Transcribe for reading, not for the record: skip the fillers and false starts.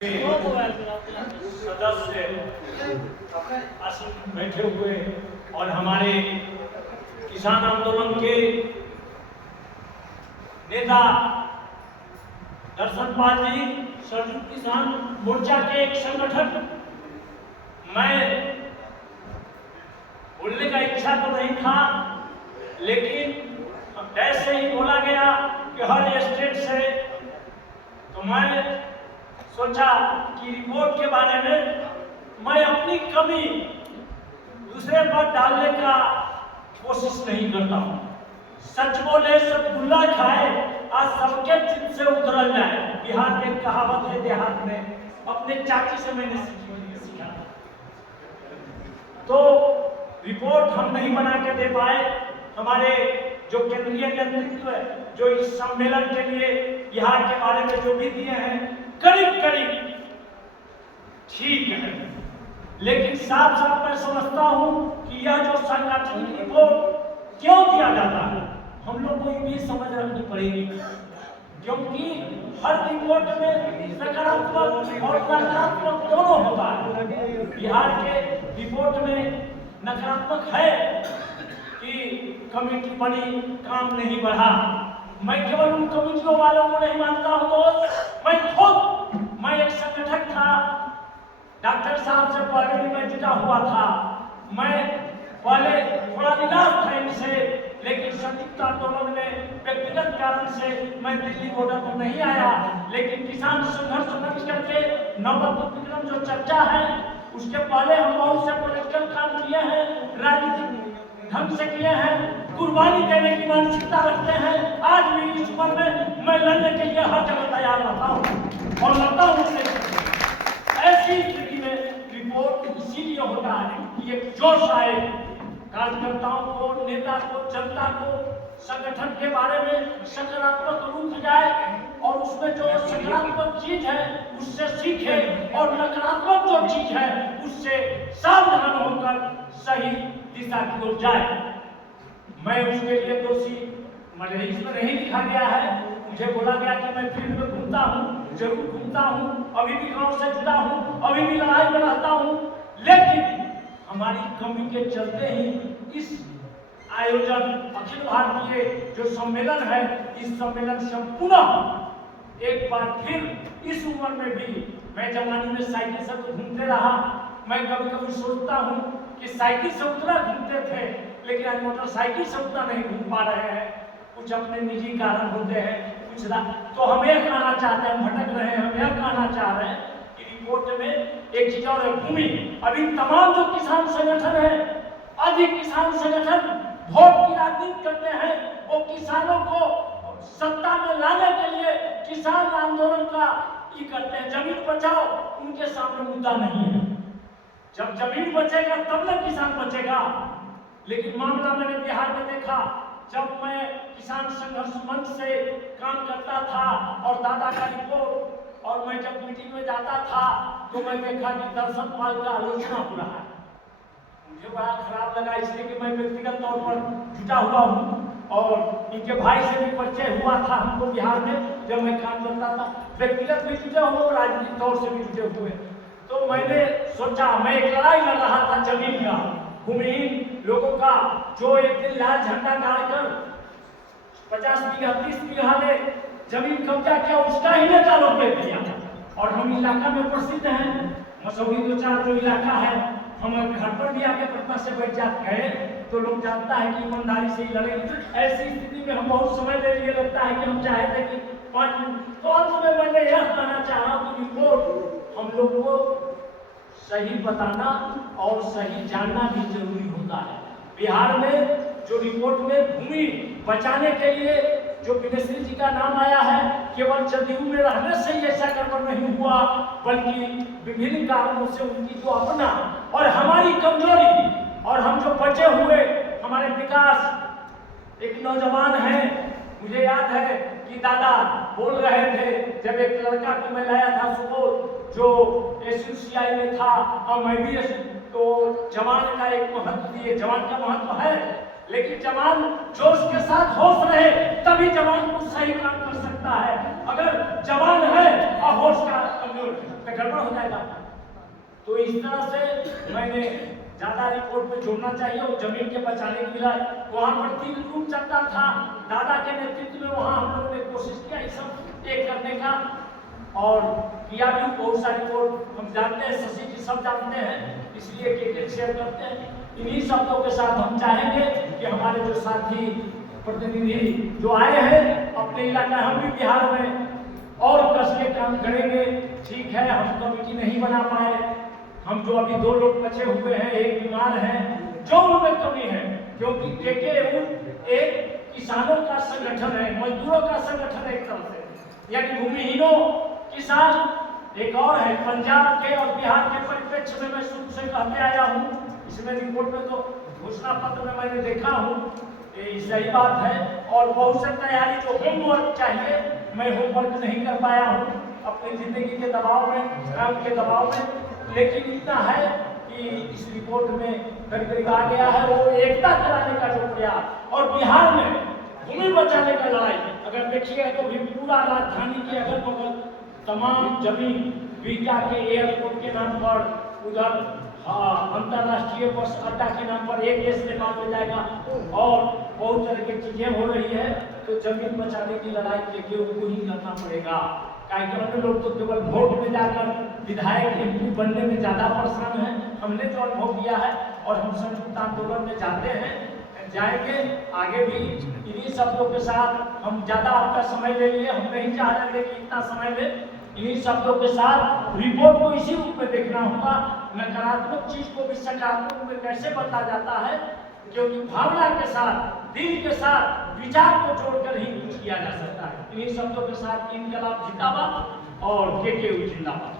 सदस्य आसन बैठे हुए और हमारे किसान आंदोलन के नेता दर्शन पाल जी, संयुक्त किसान मोर्चा के एक संगठन, मैं बोलने का इच्छा तो नहीं था, लेकिन ऐसे ही बोला गया कि हर स्टेट से, तो मैं सोचा कि रिपोर्ट के बारे में मैं अपनी कमी दूसरे पर डालने का कोशिश नहीं करता हूँ। सच बोले सतगुल्ला खाए, आज सबके चित्त से उतरल जाए। बिहार में कहावत है, देहात में, अपने चाची से मैंने सीखा। तो रिपोर्ट हम नहीं बना के दे पाए। हमारे जो केंद्रीय नेतृत्व है, जो इस सम्मेलन के लिए बिहार के बारे में जो भी दिए हैं, करीब करीब ठीक है, लेकिन साफ साफ मैं समझता हूं कि यह जो सांगठनिक रिपोर्ट क्यों दिया जाता है, हम लोग को ये समझ रखनी पड़ेगी, क्योंकि हर रिपोर्ट में सकारात्मक और नकारात्मक दोनों होता है। बिहार के रिपोर्ट में नकारात्मक है कि कमेटी बनी, काम नहीं बढ़ा। मैं केवल उन कमेटियों वालों को नहीं मानता हूं दोस्त, मैं एक संगठक था, डॉक्टर साहब से पहले भी मैं जुड़ा हुआ था। मैं पहले थोड़ा निराश था इनसे, लेकिन संयुक्त आंदोलन में व्यक्तिगत कारण से मैं दिल्ली बॉर्डर पर नहीं आया, लेकिन किसान संघर्ष मंच करके नवबत विक्रम जो चर्चा है, उसके पहले हम बहुत से पॉलिटिकल काम किए हैं, राजनीतिक ढंग से किए हैं, कुर्बानी देने की मानसिकता रखते हैं। आज भी इस उम्र में मैं लड़ने के लिए हर जगह तैयार रहता हूँ और लड़ता हूँ। ऐसी स्थिति में रिपोर्ट इसीलिए होता है कि एक जोश आए कार्यकर्ताओं को, नेता को, जनता को, संगठन के बारे में सकारात्मक रूप जाए और उसमें जो सकारात्मक चीज है उससे सीखे और नकारात्मक जो चीज है उससे सावधान होकर सही दिशा की ओर जाए। मैं उसके लिए दोषी इसमें नहीं लिखा गया है। मुझे बोला गया कि मैं फील्ड में घूमता हूँ, जरूर घूमता हूँ, अभी भी गांव से जुड़ा हूँ, अभी भी लड़ाई में रहता हूँ, लेकिन हमारी कमी के चलते ही इस आयोजन अखिल भारतीय जो सम्मेलन है, इस सम्मेलन से हम पुनः एक बार फिर इस उम्र में भी, मैं जवानी में साइकिल से तो घूमते रहा, मैं कभी कभी सोचता हूँ कि साइकिल से उतना घूमते थे, लेकिन आज मोटरसाइकिल से उतना नहीं घूम पा रहे हैं। कुछ अपने निजी कारण होते हैं, कुछ तो हम यह कहना चाहते हैं, भटक रहे हैं, हम यह कहना चाह रहे हैं कि रिपोर्ट में एक चीज और है, भूमि। अभी तमाम जो किसान संगठन है, अधिक किसान संगठन वोट की राजनीति करते हैं, वो किसानों को सत्ता में लाने के लिए किसान आंदोलन का ये करते हैं। जमीन बचाओ उनके सामने मुद्दा नहीं है। जब जमीन बचेगा तब ना किसान बचेगा। लेकिन मामला मैंने बिहार में देखा, जब मैं किसान संघर्ष मंच से काम करता था और दादा का रिपोर्ट, और मैं जब मीटिंग में जाता था तो मैं देखा कि दर्शन पाल का आलोचना हो रहा है। मुझे बड़ा खराब लगा, इसलिए कि मैं व्यक्तिगत तौर पर जुटा हुआ हूँ और इनके भाई से भी परिचय हुआ था हमको बिहार में जब मैं काम करता था। व्यक्तिगत भी जुटे हुए और राजनीतिक तौर से भी जुटे हुए। तो मैंने सोचा, मैं एक लड़ाई लड़ रहा था जमीन का, भूमिहीन लोगों का, जो एक दिन लाल झंडा गाड़कर 50 बीघा 30 बीघा में जमीन कब्जा किया, उसका ही नेता लोग दे दिया। और हम इलाका में प्रसिद्ध हैं, मसौरी 2-4 जो इलाका है, हम घर पर भी आके पटना से बैठ जाते हैं तो लोग जानता है कि ईमानदारी से ही लड़े। ऐसी स्थिति में हम बहुत समय ले लिए, लगता है कि हम चाहे थे कि 5 मिनट। तो अंत में मैंने यह कहना चाहा कि रिपोर्ट हम लोग को सही बताना और सही जानना भी जरूरी होता है। बिहार में जो रिपोर्ट में भूमि बचाने के लिए जो विनेश्री जी का नाम आया है, केवल जदयू में रहने से ही ऐसा गड़बड़ नहीं हुआ, बल्कि विभिन्न कारणों से उनकी जो अपना और हमारी कमजोरी और हम जो बचे हुए हमारे विकास। एक नौजवान है, मुझे याद है कि दादा बोल रहे थे, जब एक लड़का को मैं लाया था सुबोध, जो SUCI में था और मैं भी, तो जवान का एक महत्व दिए। जवान का महत्व है, लेकिन जवान जोश के साथ होश रहे तभी जवान कुछ सही काम कर सकता है। अगर जवान है और होश का तो गड़बड़ हो जाएगा। तो इस तरह से मैंने ज्यादा रिपोर्ट में जोड़ना चाहिए और जमीन के बचाने के लिए वहां पर 3 ग्रुप चलता था, दादा के नेतृत्व में वहां हम लोगों ने कोशिश किया ये सब एक करने का और किया भी। बहुत सारी रिपोर्ट हम जानते हैं, शशि जी सब जानते हैं, इसलिए के शेयर करते हैं। इन्हीं शब्दों के साथ हम चाहेंगे कि हमारे जो साथी प्रतिनिधि जो आए हैं अपने इलाका, हम भी बिहार में और कस के काम करेंगे। ठीक है, हम कमेटी नहीं बना पाए, हम जो अभी 2 लोग बचे हुए हैं, एक बीमार है, जो उनमें कमी है, क्योंकि केकेयू एक किसानों का संगठन है, मजदूरों का संगठन है एक तरह से, यानी भूमिहीनों किसान एक और है। पंजाब के और बिहार के परिप्रेक्ष्य में मैं शुरू से कहते आया हूँ, इसमें रिपोर्ट में तो घोषणा पत्र में मैंने देखा हूँ, ये सही बात है। और बहुत से तैयारी जो होमवर्क चाहिए, मैं होमवर्क नहीं कर पाया हूँ अपनी जिंदगी के दबाव में, काम के दबाव में, लेकिन इतना है कि इस रिपोर्ट में करीब आ गया है वो एकता कराने का जो प्रयास, और बिहार में भूमि बचाने का लड़ाई अगर देखिएगा तो भी पूरा राजधानी के अगल बगल तमाम जमीन बीटा के एयरपोर्ट के नाम पर, उधर अंतरराष्ट्रीय बस अड्डा के नाम पर एक देश में नाम मिल जाएगा और बहुत तरह की चीजें हो रही है। तो जमीन बचाने की लड़ाई केकेयू को ही करना पड़ेगा। अन्य लोग तो केवल वोट में जाकर विधायक एमपी बनने में ज्यादा परिश्रम है, हमने जो अनुभव किया है और हम संयुक्त आंदोलन में जाते हैं, जाएंगे आगे भी। इन्हीं शब्दों के साथ हम ज्यादा आपका समय ले लिए, हम नहीं चाह रहे थे कि इतना समय ले। इन्हीं शब्दों के साथ रिपोर्ट को इसी रूप में देखना होगा, नकारात्मक चीज को भी सकारात्मक में कैसे बदला जाता है, क्योंकि भावना के साथ, दिल के साथ, विचार को जोड़कर ही कुछ किया जा सकता है। इन्हीं शब्दों के साथ इनकलाब जिंदाबाद और केकेयू जिंदाबाद।